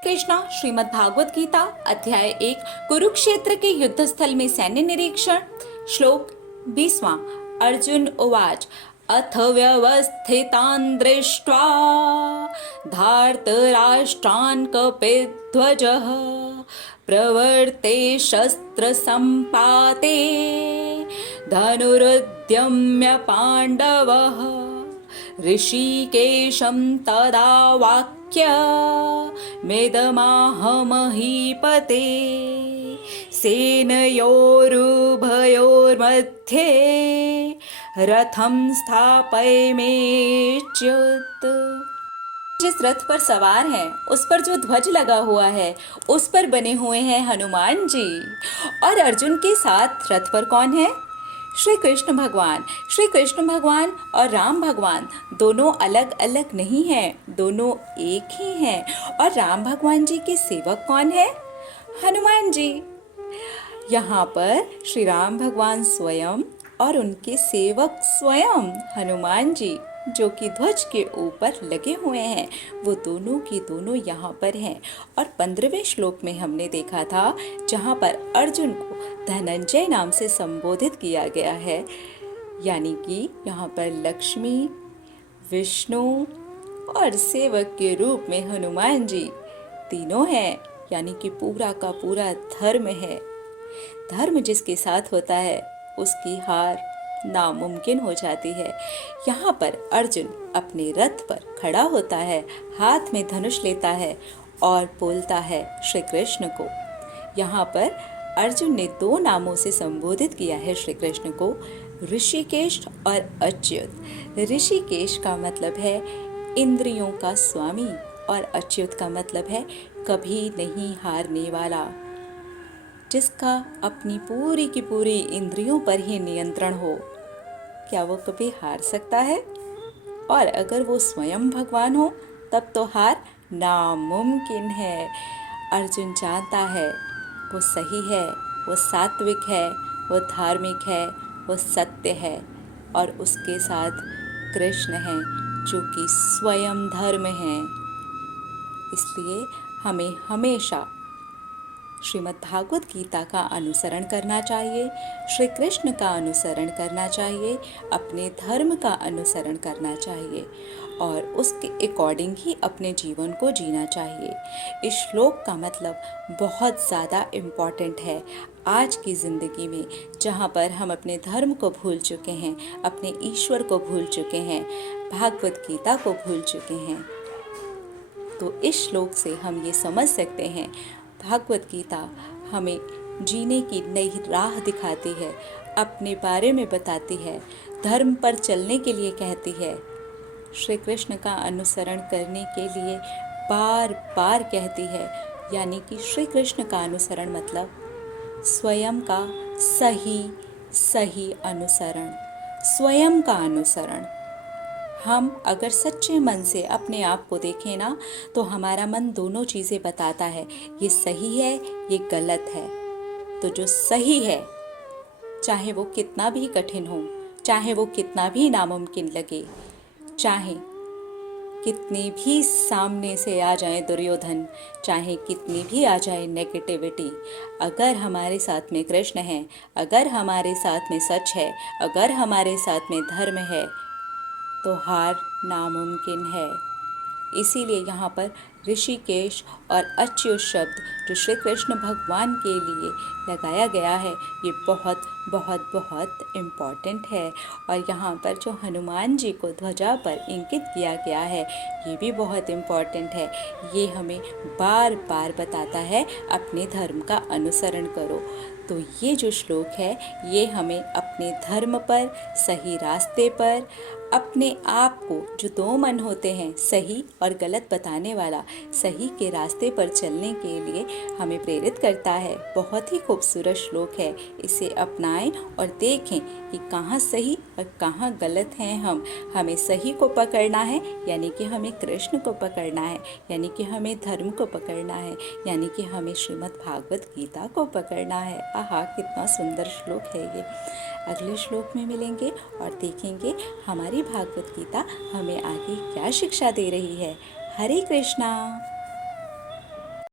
कृष्णा श्रीमद् भागवत गीता अध्याय 1 कुरुक्षेत्र के युद्ध स्थल में सैन्य निरीक्षण। श्लोक 20वां। अर्जुन उवाच अथ व्यवस्थितान् दृष्ट्वा धार्तराष्ट्रान् कपिध्वजः प्रवर्ते शस्त्रसम्पाते धनुरुद्यम्य पाण्डवः ऋषिकेशं तदा वाक्य मेदमाहमहीपते सेनयोरुभयोर्मध्ये रथं स्थापयमेच्युत। जिस रथ पर सवार हैं उस पर जो ध्वज लगा हुआ है उस पर बने हुए हैं हनुमान जी। और अर्जुन के साथ रथ पर कौन है? श्री कृष्ण भगवान और राम भगवान दोनों अलग अलग नहीं हैं, दोनों एक ही हैं। और राम भगवान जी के सेवक कौन है? हनुमान जी। यहाँ पर श्री राम भगवान स्वयं और उनके सेवक स्वयं हनुमान जी जो कि ध्वज के ऊपर लगे हुए हैं, वो दोनों की दोनों यहाँ पर हैं। और 15वें श्लोक में हमने देखा था जहाँ पर अर्जुन को धनंजय नाम से संबोधित किया गया है, यानी कि यहाँ पर लक्ष्मी, विष्णु और सेवक के रूप में हनुमान जी तीनों हैं, यानी कि पूरा का पूरा धर्म है। धर्म जिसके साथ होता है उसकी हार नामुमकिन हो जाती है। यहाँ पर अर्जुन अपने रथ पर खड़ा होता है, हाथ में धनुष लेता है और बोलता है श्री कृष्ण को। यहाँ पर अर्जुन ने 2 नामों से संबोधित किया है श्री कृष्ण को, ऋषिकेश और अच्युत। ऋषिकेश का मतलब है इंद्रियों का स्वामी और अच्युत का मतलब है कभी नहीं हारने वाला, जिसका अपनी पूरी की पूरी इंद्रियों पर ही नियंत्रण हो। क्या वो कभी हार सकता है? और अगर वो स्वयं भगवान हो तब तो हार नामुमकिन है। अर्जुन जानता है वो सही है, वो सात्विक है, वो धार्मिक है, वो सत्य है, और उसके साथ कृष्ण हैं जो कि स्वयं धर्म हैं। इसलिए हमें हमेशा श्रीमद् भागवत गीता का अनुसरण करना चाहिए, श्री कृष्ण का अनुसरण करना चाहिए, अपने धर्म का अनुसरण करना चाहिए और उसके अकॉर्डिंग ही अपने जीवन को जीना चाहिए। इस श्लोक का मतलब बहुत ज़्यादा इम्पॉर्टेंट है आज की ज़िंदगी में, जहाँ पर हम अपने धर्म को भूल चुके हैं, अपने ईश्वर को भूल चुके हैं, भागवत गीता को भूल चुके हैं। तो इस श्लोक से हम ये समझ सकते हैं भागवत गीता हमें जीने की नई राह दिखाती है, अपने बारे में बताती है, धर्म पर चलने के लिए कहती है, श्री कृष्ण का अनुसरण करने के लिए बार बार कहती है। यानी कि श्री कृष्ण का अनुसरण मतलब स्वयं का सही अनुसरण, स्वयं का अनुसरण। हम अगर सच्चे मन से अपने आप को देखें ना, तो हमारा मन दोनों चीज़ें बताता है, ये सही है, ये गलत है। तो जो सही है, चाहे वो कितना भी कठिन हो, चाहे वो कितना भी नामुमकिन लगे, चाहे कितने भी सामने से आ जाए दुर्योधन, चाहे कितनी भी आ जाए नेगेटिविटी, अगर हमारे साथ में कृष्ण है, अगर हमारे साथ में सच है, अगर हमारे साथ में धर्म है, तो हार नामुमकिन है। इसीलिए यहाँ पर ऋषिकेश और अच्युत शब्द जो श्री कृष्ण भगवान के लिए लगाया गया है, ये बहुत बहुत बहुत इम्पॉर्टेंट है। और यहाँ पर जो हनुमान जी को ध्वजा पर इंकित किया गया है, ये भी बहुत इम्पॉर्टेंट है। ये हमें बार बार बताता है अपने धर्म का अनुसरण करो। तो ये जो श्लोक है, ये हमें अपने धर्म पर, सही रास्ते पर, अपने आप को जो 2 मन होते हैं, सही और गलत बताने वाला, सही के रास्ते पर चलने के लिए हमें प्रेरित करता है। बहुत ही खूबसूरत श्लोक है, इसे अपनाएं और देखें कि कहाँ सही और कहाँ गलत हैं हम। हमें सही को पकड़ना है, यानी कि हमें कृष्ण को पकड़ना है, यानी कि हमें धर्म को पकड़ना है, यानी कि हमें श्रीमद् भागवत गीता को पकड़ना है। आहा, कितना सुंदर श्लोक है ये। अगले श्लोक में मिलेंगे और देखेंगे हमारी भागवत गीता हमें आगे क्या शिक्षा दे रही है। हरे कृष्णा।